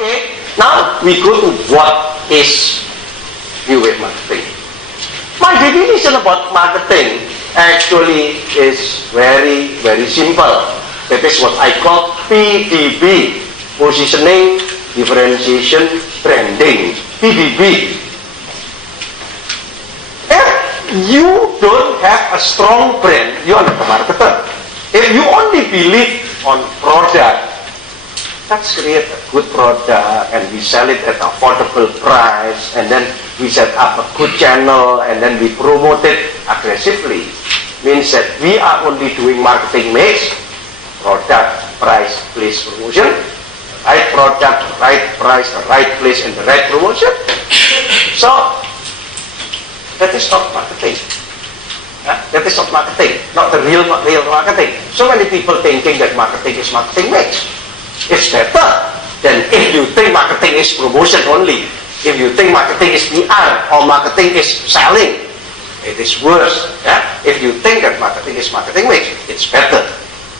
Okay, now we go to what is new wave marketing. My definition about marketing actually is very, very simple. That is what I call PDB, positioning, differentiation, branding. PDB. If you don't have a strong brand, you are not a marketer. If you only believe on product, let's create a good product and we sell it at affordable price, and then we set up a good channel and then we promote it aggressively. Means that we are only doing marketing mix, product, price, place, promotion, right product, right price, the right place, and the right promotion. So that is not marketing. That is not marketing, not the real marketing. So many people thinking that marketing is marketing mix. It's better than if you think marketing is promotion only. If you think marketing is PR or marketing is selling, it is worse. If you think that marketing is marketing mix, it's better.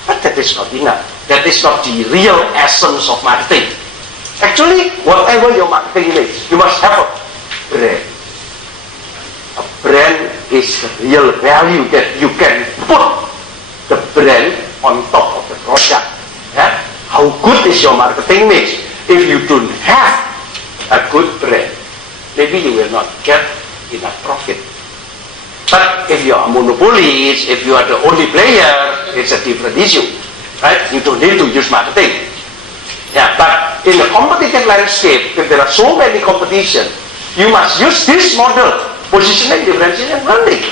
But that is not enough. That is not the real essence of marketing. Actually, whatever your marketing is, you must have a brand. A brand is the real value that you can put the brand on top of the product. How good is your marketing mix? If you don't have a good brand, maybe you will not get enough profit. But if you are a monopolist, if you are the only player, it's a different issue, right? You don't need to use marketing. But in the competitive landscape, if there are so many competition, you must use this model, positioning, differentiation, and branding.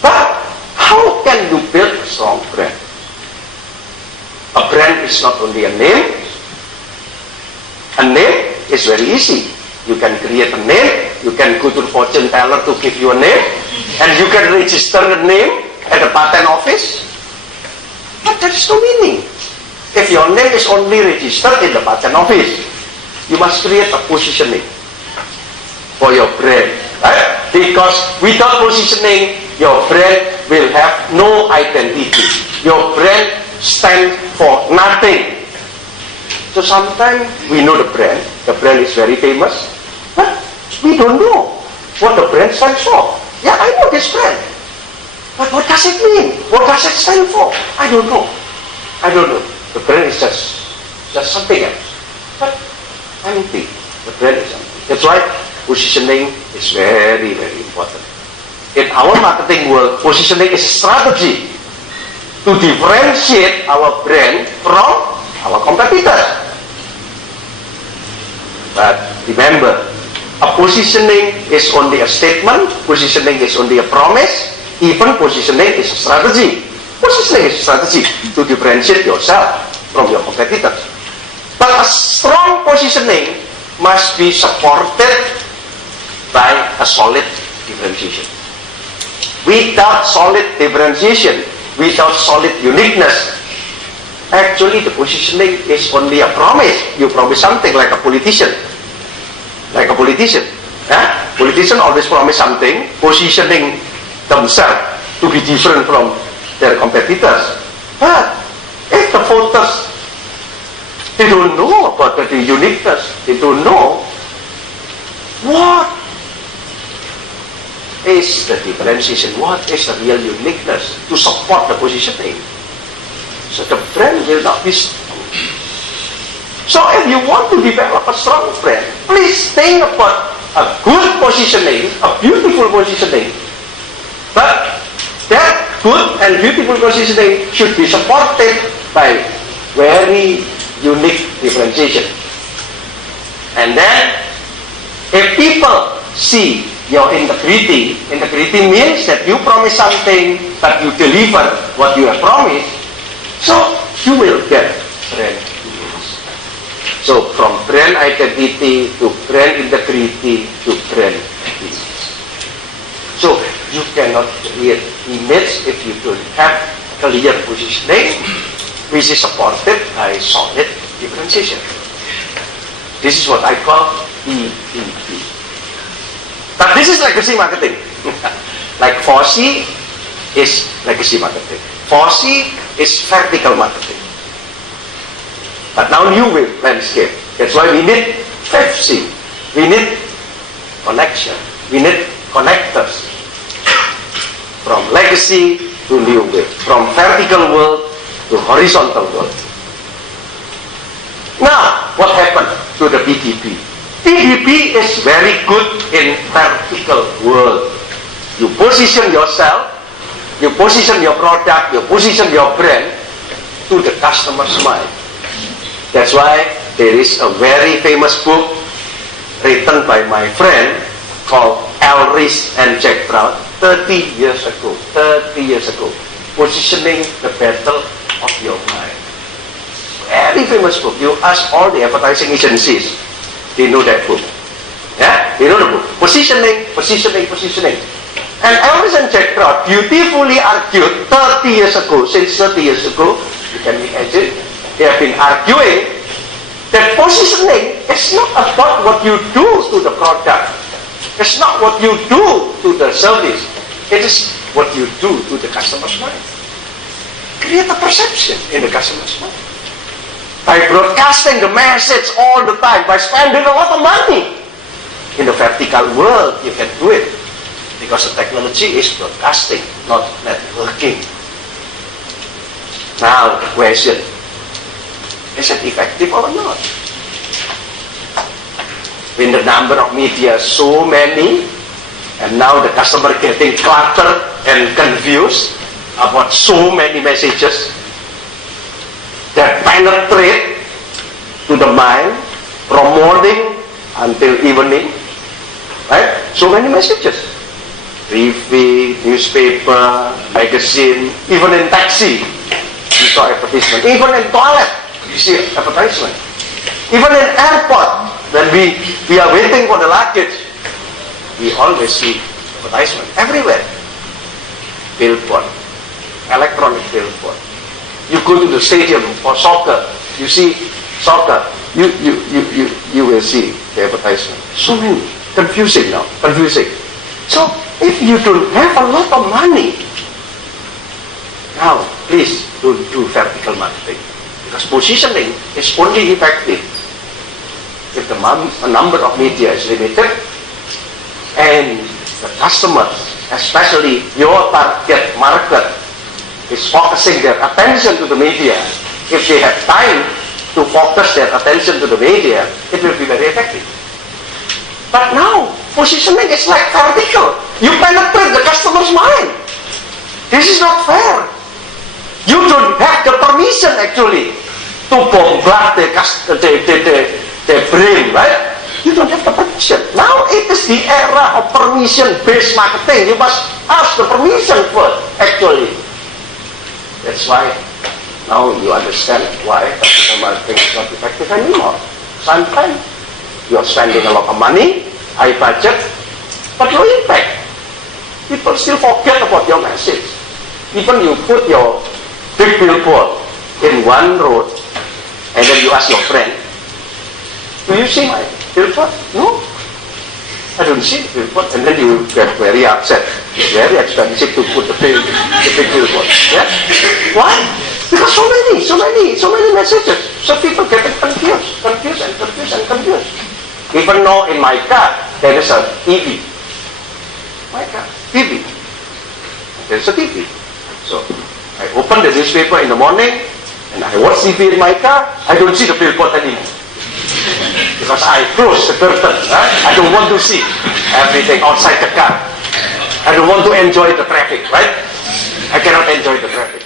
But how can you build a strong brand? A brand is not only a name. A name is very easy. You can create a name, you can go to the fortune teller to give you a name, and you can register the name at the patent office. But there is no meaning. If your name is only registered in the patent office, you must create a positioning for your brand, right? Because without positioning, your brand will have no identity. Your brand stands for nothing. So sometimes we know the brand is very famous, but we don't know what the brand stands for. Yeah, I know this brand, but what does it mean? What does it stand for? I don't know. The brand is just something else. But empty. The brand is empty. That's why positioning is very, very important. In our marketing world, positioning is a strategy to differentiate our brand from our competitors. But remember, a positioning is only a statement, positioning is only a promise, even positioning is a strategy. Positioning is a strategy to differentiate yourself from your competitors. But a strong positioning must be supported by a solid differentiation. Without solid differentiation, without solid uniqueness, actually the positioning is only a promise. You promise something like a politician. Politicians always promise something, positioning themselves to be different from their competitors. But if the voters, they don't know about the uniqueness, they don't know what is the differentiation, what is the real uniqueness to support the positioning. So the brand will not be strong. So if you want to develop a strong brand, please think about a good positioning, a beautiful positioning. But that good and beautiful positioning should be supported by very unique differentiation. And then if people see your integrity means that you promise something but you deliver what you have promised, so you will get brand image. So from brand identity to brand integrity to brand image. So you cannot create image if you don't have clear positioning, which is supported by solid differentiation. This is what I call EDP. But this is legacy marketing. Like 4C is legacy marketing. 4C is vertical marketing. But now new landscape. That's why we need 5G. We need connection. We need connectors. From legacy to new wave. From vertical world to horizontal world. Now, what happened to the PDP? PDP is very good in vertical world. You position yourself, you position your product, you position your brand to the customer's mind. That's why there is a very famous book written by my friend called Elris and Jack Brown 30 years ago. 30 years ago. Positioning the battle of your mind. Very famous book. You ask all the advertising agencies, they know that book. Yeah? They know the book. Positioning, positioning, positioning. And Elvis and Jack Brown beautifully argued 30 years ago, since 30 years ago, you can imagine, they have been arguing that positioning is not about what you do to the product. It's not what you do to the service. It is what you do to the customer's mind. Create a perception in the customer's mind. By broadcasting the message all the time, by spending a lot of money. In the vertical world, you can do it. Because the technology is broadcasting, not networking. Now the question, is it effective or not? When the number of media is so many, and now the customer getting cluttered and confused about so many messages that penetrate to the mind from morning until evening, right? So many messages. TV, newspaper, magazine, even in taxi, you saw advertisement. Even in toilet, you see advertisement. Even in airport, when we are waiting for the luggage, we always see advertisement everywhere. Billboard, electronic billboard. You go to the stadium for soccer, you see soccer, you will see the advertisement. So many, confusing now, confusing. So if you don't have a lot of money, now please don't do vertical marketing, because positioning is only effective if the number of media is limited and the customers, especially your target market, is focusing their attention to the media. If they have time to focus their attention to the media, it will be very effective. But now, positioning is like vertical. You penetrate the customer's mind. This is not fair. You don't have the permission actually to bombard the brain, right? You don't have the permission. Now it is the era of permission-based marketing. You must ask the permission first, actually. That's why now you understand why vertical marketing is not effective anymore. Sometimes you are spending a lot of money, high budget, but no impact. People still forget about your message. Even you put your big billboard in one road, and then you ask your friend, do you see my billboard? No, I don't see the billboard. And then you get very upset. It's very expensive to put the big billboard. Yeah? Why? Because so many messages. So people get confused. Even though in my car there is a TV. My car, TV. There is a TV. So I open the newspaper in the morning and I watch TV in my car. I don't see the billboard anymore. Because I close the curtain. I don't want to see everything outside the car. I don't want to enjoy the traffic, right? I cannot enjoy the traffic.